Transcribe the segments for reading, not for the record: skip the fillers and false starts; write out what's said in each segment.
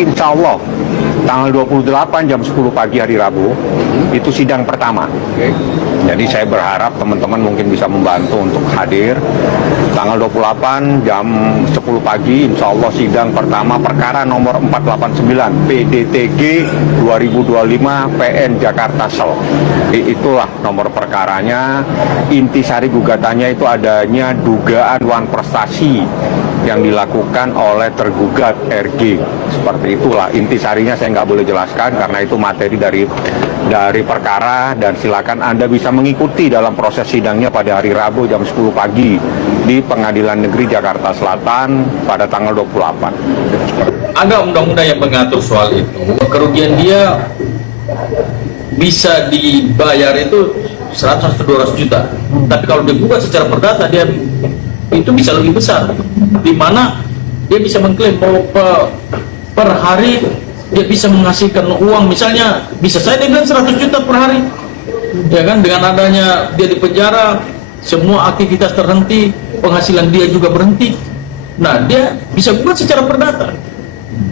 insya Allah tanggal 28 jam 10 pagi hari Rabu itu sidang pertama. Jadi saya berharap teman-teman mungkin bisa membantu untuk hadir. Tanggal 28 jam 10 pagi insya Allah sidang pertama perkara nomor 489 PDTG 2025 PN Jakarta Sel. Itulah nomor perkaranya. Intisari gugatannya itu adanya dugaan uang prestasi yang dilakukan oleh tergugat RG. Seperti itulah intisarinya, saya nggak boleh jelaskan karena itu materi dari perkara, dan silakan Anda bisa mengikuti dalam proses sidangnya pada hari Rabu jam 10 pagi di Pengadilan Negeri Jakarta Selatan pada tanggal 28. Ada undang-undang yang mengatur soal itu. Kerugian dia bisa dibayar itu 100-200 juta. Tapi kalau digugat secara perdata dia itu bisa lebih besar, di mana dia bisa mengklaim bahwa per hari dia bisa menghasilkan uang, misalnya bisa saya dia bilang 100 juta per hari, ya kan. Dengan adanya dia di penjara, semua aktivitas terhenti, penghasilan dia juga berhenti. Nah, dia bisa buat secara perdata,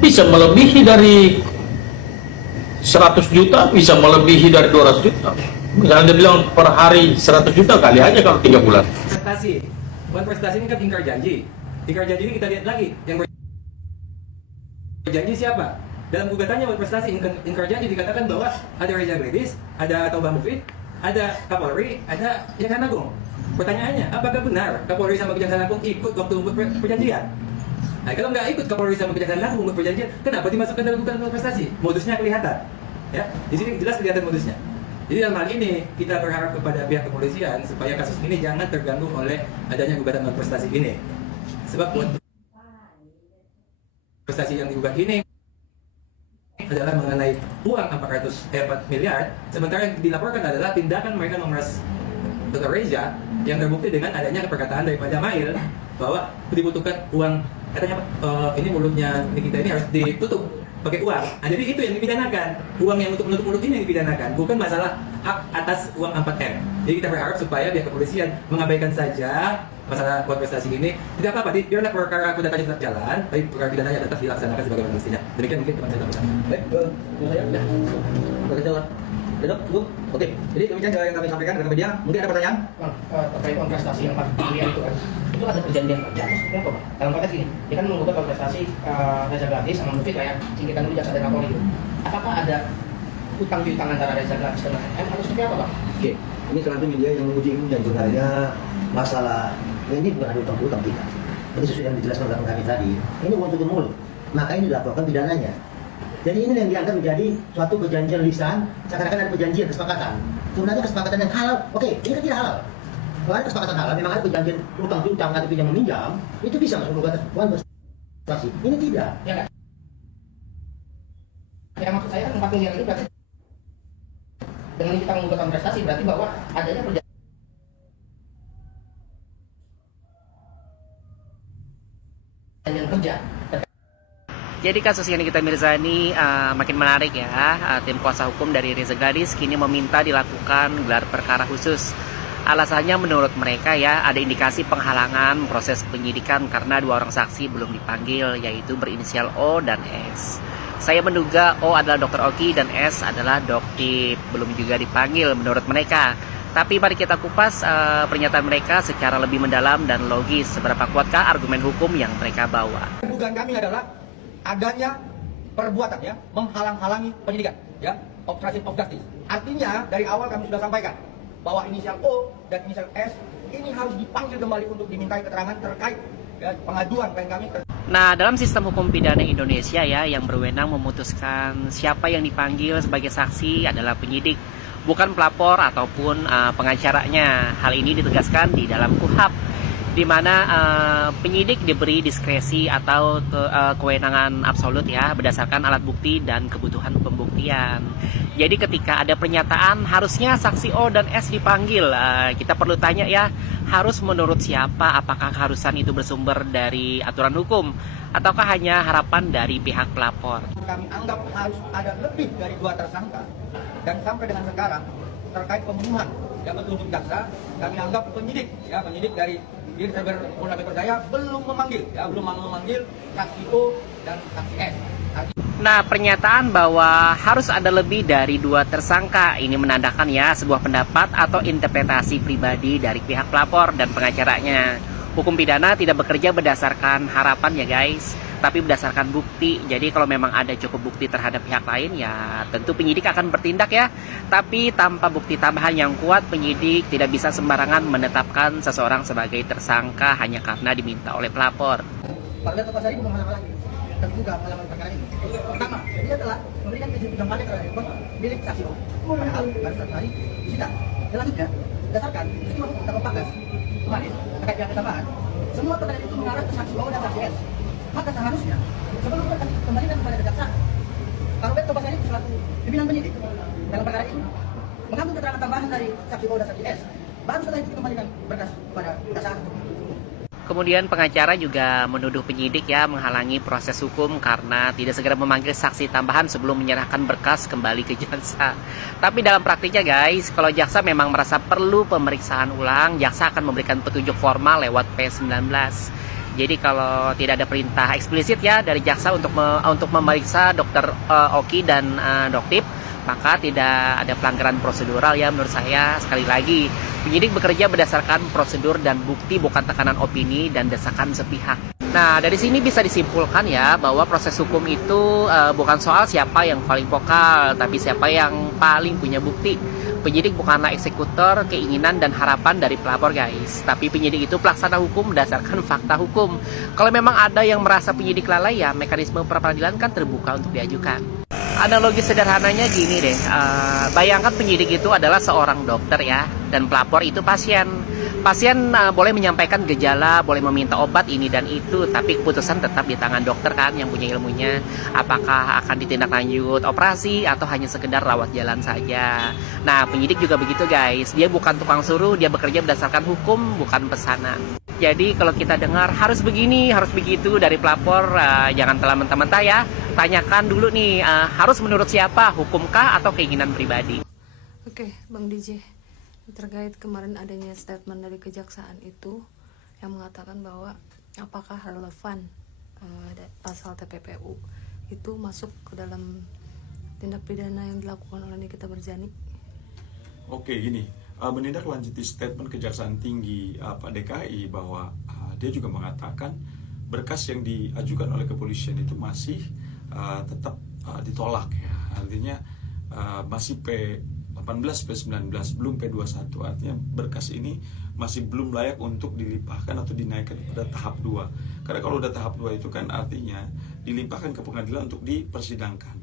bisa melebihi dari 100 juta, bisa melebihi dari 200 juta. Misalnya dia bilang per hari 100 juta, kali aja kalau 3 bulan. Bukan prestasi ini kan ingkar janji. Ingkar janji ini kita lihat lagi. Yang berjanji siapa? Dalam gugatannya buat prestasi ingkar janji dikatakan bahwa ada Reza Gladys, ada Taubah Mufid, ada Kapolri, ada Kejaksaan Agung. Pertanyaannya, apakah benar Kapolri sama Kejaksaan Agung ikut waktu membuat perjanjian? Nah, kalau nggak ikut Kapolri sama Kejaksaan Agung membuat perjanjian, kenapa dimasukkan dalam gugatan prestasi? Modusnya kelihatan. Ya, di sini jelas kelihatan modusnya. Jadi dalam hal ini kita berharap kepada pihak kepolisian supaya kasus ini jangan terganggu oleh adanya gugatan prestasi ini. Sebab prestasi yang digugat ini adalah mengenai uang 4 miliar, sementara yang dilaporkan adalah tindakan mereka memeras Dr. Reza yang terbukti dengan adanya perkataan daripada Mail bahwa dibutuhkan uang, katanya ini mulutnya kita ini harus ditutup pakai uang. Nah, jadi itu yang dipidanakan. Uang yang untuk menutup mulut ini yang dipidanakan, bukan masalah hak atas uang 4M. Jadi kita berharap supaya pihak kepolisian mengabaikan saja masalah buat prestasi ini. Tidak apa-apa, biarlah perkara pidananya tetap jalan, tapi perkara pidananya tetap dilaksanakan sebagaimana mestinya. Demikian mungkin teman saya tambahkan. Baik, saya Dok, Bu. Oke, jadi demikian yang kami sampaikan kepada media. Mungkin ada pertanyaan? Terkait uang prestasi yang 4 miliar itu kan, itu ada perjanjian kerja atau seperti apa, Pak? Dalam konteks ini, dia kan menggugat uang prestasi Reza Gladys sama Mufid kayak singkitan dulu jaksa dan Kapolri itu. Apakah ada utang piutang antara Reza Gladys dan M atau seperti apa, Pak? Oke, ini salah satu media yang menguji dan sebenarnya masalah ini bukan ada utang kita. Jadi sesuai yang dijelaskan oleh kami tadi, ini uang tutup mulut, maka ini dilaporkan pidananya. Jadi ini yang dianggap menjadi suatu perjanjian lisan, seakan-akan ada perjanjian kesepakatan. Sebenarnya kesepakatan yang halal, oke, ini kan tidak halal. Kalau ada kesepakatan halal, memang ada perjanjian utang piutang atau pinjam meminjam, itu bisa masuk gugatan uang prestasi. Ini tidak. Ya kan? Ya maksud saya kan 4 miliar itu berarti dengan kita menggugat uang prestasi berarti bahwa adanya perjanjian kerja. Jadi kasus yang Nikita Mirzani makin menarik ya. Tim kuasa hukum dari Reza Gladys kini meminta dilakukan gelar perkara khusus. Alasannya menurut mereka ya ada indikasi penghalangan proses penyidikan karena 2 orang saksi belum dipanggil, yaitu berinisial O dan S. Saya menduga O adalah Dr. Oki dan S adalah Doktip, belum juga dipanggil menurut mereka. Tapi mari kita kupas pernyataan mereka secara lebih mendalam dan logis. Seberapa kuatkah argumen hukum yang mereka bawa? Dugaan kami adalah adanya perbuatan ya menghalang-halangi penyidikan ya, obstruction of justice. Artinya dari awal kami sudah sampaikan bahwa inisial O dan inisial S ini harus dipanggil kembali untuk dimintai keterangan terkait ya, pengaduan klien kami. Nah, dalam sistem hukum pidana Indonesia ya, yang berwenang memutuskan siapa yang dipanggil sebagai saksi adalah penyidik, bukan pelapor ataupun pengacaranya. Hal ini ditegaskan di dalam KUHP, di mana penyidik diberi diskresi atau kewenangan absolut ya berdasarkan alat bukti dan kebutuhan pembuktian. Jadi ketika ada pernyataan harusnya saksi O dan S dipanggil, kita perlu tanya ya, harus menurut siapa? Apakah keharusan itu bersumber dari aturan hukum ataukah hanya harapan dari pihak pelapor? Kami anggap harus ada lebih dari 2 tersangka, dan sampai dengan sekarang terkait pembunuhan yang bertunjuk jaksa, kami anggap penyidik dari Dirjen Polda Metro Jaya belum memanggil saksi O dan saksi S. Nah, pernyataan bahwa harus ada lebih dari 2 tersangka ini menandakan ya sebuah pendapat atau interpretasi pribadi dari pihak pelapor dan pengacaranya. Hukum pidana tidak bekerja berdasarkan harapan ya guys, tapi berdasarkan bukti. Jadi kalau memang ada cukup bukti terhadap pihak lain ya tentu penyidik akan bertindak ya. Tapi tanpa bukti tambahan yang kuat, penyidik tidak bisa sembarangan menetapkan seseorang sebagai tersangka hanya karena diminta oleh pelapor. Pak Lihat Pasari bukan masalah lagi, tapi juga pengalaman perkara ini. Pertama, dia telah memberikan izin gambarnya terhadap handphone milik saksi O. Padahal baru 1 hari disidang. Selanjutnya, berdasarkan peristiwa hukum tanggal 14 kemarin terkait pihak tambahan, semua perkara itu mengarah ke saksi O dan saksi S. Maka seharusnya sebelum kembalikan kepada kejaksaan, Pak Roberto Pasari selaku pimpinan penyidik dalam perkara ini mengambil keterangan tambahan dari saksi O dan saksi S. Baru setelah itu dikembalikan berkas kepada kejaksaan. Kemudian pengacara juga menuduh penyidik ya menghalangi proses hukum karena tidak segera memanggil saksi tambahan sebelum menyerahkan berkas kembali ke jaksa. Tapi dalam praktiknya guys, kalau jaksa memang merasa perlu pemeriksaan ulang, jaksa akan memberikan petunjuk formal lewat P19. Jadi kalau tidak ada perintah eksplisit ya dari jaksa untuk memeriksa Dr. Oki dan Doktip, maka tidak ada pelanggaran prosedural ya menurut saya. Sekali lagi, penyidik bekerja berdasarkan prosedur dan bukti, bukan tekanan opini dan desakan sepihak. Nah, dari sini bisa disimpulkan ya bahwa proses hukum itu bukan soal siapa yang paling vokal, tapi siapa yang paling punya bukti. Penyidik bukanlah eksekutor keinginan dan harapan dari pelapor guys, tapi penyidik itu pelaksana hukum berdasarkan fakta hukum. Kalau memang ada yang merasa penyidik lalai ya mekanisme pra-peradilan kan terbuka untuk diajukan. Analogi sederhananya gini deh, bayangkan penyidik itu adalah seorang dokter ya, dan pelapor itu pasien. Pasien boleh menyampaikan gejala, boleh meminta obat ini dan itu, tapi keputusan tetap di tangan dokter kan yang punya ilmunya. Apakah akan ditindaklanjut operasi atau hanya sekedar rawat jalan saja. Nah, penyidik juga begitu guys, dia bukan tukang suruh, dia bekerja berdasarkan hukum, bukan pesanan. Jadi kalau kita dengar harus begini, harus begitu dari pelapor, jangan telah mentah-mentah ya. Tanyakan dulu nih, harus menurut siapa, hukumkah atau keinginan pribadi? Oke, Bang DJ, terkait kemarin adanya statement dari kejaksaan itu yang mengatakan bahwa apakah relevan pasal TPPU itu masuk ke dalam tindak pidana yang dilakukan oleh Nikita Mirzani? Oke, gini, menindaklanjuti statement Kejaksaan Tinggi Pak DKI bahwa dia juga mengatakan berkas yang diajukan oleh kepolisian itu masih tetap ditolak ya. Artinya masih P18, P19, belum P21. Artinya berkas ini masih belum layak untuk dilimpahkan atau dinaikkan pada tahap 2. Karena kalau udah tahap 2 itu kan artinya dilimpahkan ke pengadilan untuk dipersidangkan.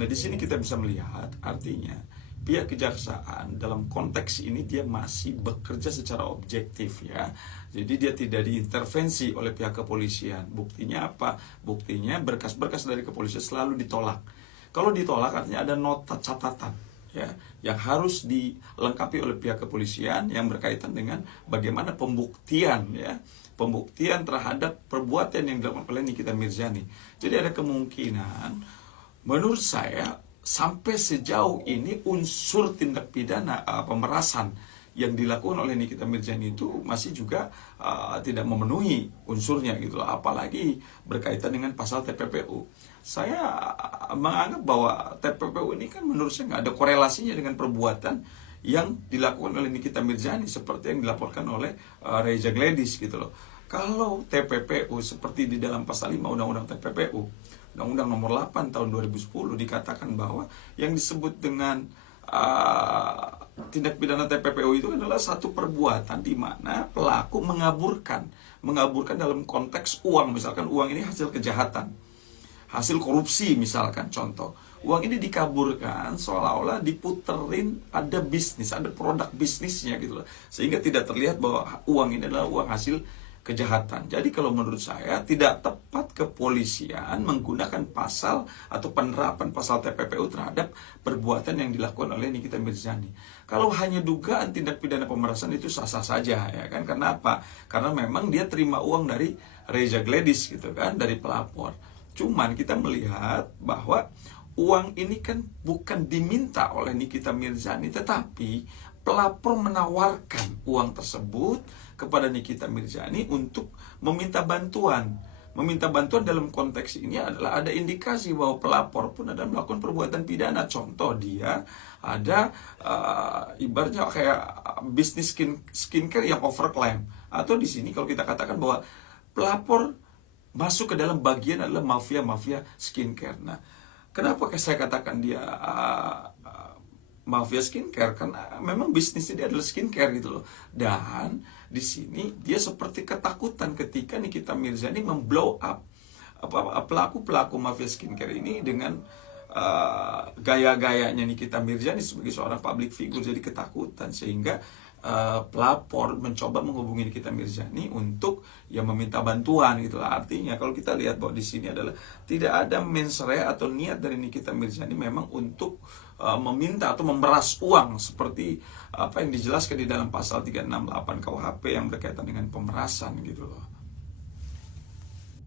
Nah, di sini kita bisa melihat artinya pihak kejaksaan dalam konteks ini dia masih bekerja secara objektif ya. Jadi dia tidak diintervensi oleh pihak kepolisian. Buktinya apa? Buktinya berkas-berkas dari kepolisian selalu ditolak. Kalau ditolak artinya ada nota catatan ya yang harus dilengkapi oleh pihak kepolisian yang berkaitan dengan bagaimana pembuktian ya. Pembuktian terhadap perbuatan yang dilakukan oleh Nikita Mirzani. Jadi ada kemungkinan menurut saya sampai sejauh ini unsur tindak pidana pemerasan yang dilakukan oleh Nikita Mirzani itu masih juga tidak memenuhi unsurnya gitu loh. Apalagi berkaitan dengan pasal TPPU. Saya menganggap bahwa TPPU ini kan menurut saya nggak ada korelasinya dengan perbuatan yang dilakukan oleh Nikita Mirzani seperti yang dilaporkan oleh Reza Gladys gitu loh. Kalau TPPU seperti di dalam pasal 5 Undang-Undang TPPU, Undang-Undang nomor 8 tahun 2010 dikatakan bahwa yang disebut dengan tindak pidana TPPU itu adalah satu perbuatan di mana pelaku mengaburkan dalam konteks uang. Misalkan uang ini hasil kejahatan, hasil korupsi misalkan contoh. Uang ini dikaburkan seolah-olah diputerin ada bisnis, ada produk bisnisnya gitu loh. Sehingga tidak terlihat bahwa uang ini adalah uang hasil kejahatan. Jadi kalau menurut saya tidak tepat kepolisian menggunakan pasal atau penerapan pasal TPPU terhadap perbuatan yang dilakukan oleh Nikita Mirzani. Kalau hanya dugaan tindak pidana pemerasan itu sah-sah saja ya kan. Karena apa? Karena memang dia terima uang dari Reza Gladys gitu kan, dari pelapor. Cuman kita melihat bahwa uang ini kan bukan diminta oleh Nikita Mirzani, tetapi pelapor menawarkan uang tersebut kepada Nikita Mirzani untuk meminta bantuan meminta bantuan dalam konteks ini adalah ada indikasi bahwa pelapor pun ada melakukan perbuatan pidana. Contoh, dia ada ibaratnya kayak bisnis skincare yang overclaim, atau di sini kalau kita katakan bahwa pelapor masuk ke dalam bagian adalah mafia skincare. Nah, kenapa saya katakan dia mafia skincare? Karena memang bisnisnya dia adalah skincare gitu loh. Dan di sini dia seperti ketakutan ketika Nikita Mirzani memblow up pelaku mafia skincare ini dengan gaya-gayanya Nikita Mirzani sebagai seorang public figure, jadi ketakutan, sehingga pelapor mencoba menghubungi Nikita Mirzani untuk meminta bantuan gitu lah. Artinya kalau kita lihat bahwa di sini adalah tidak ada mens rea atau niat dari Nikita Mirzani memang untuk meminta atau memeras uang seperti apa yang dijelaskan di dalam pasal 368 KUHP yang berkaitan dengan pemerasan gitu loh.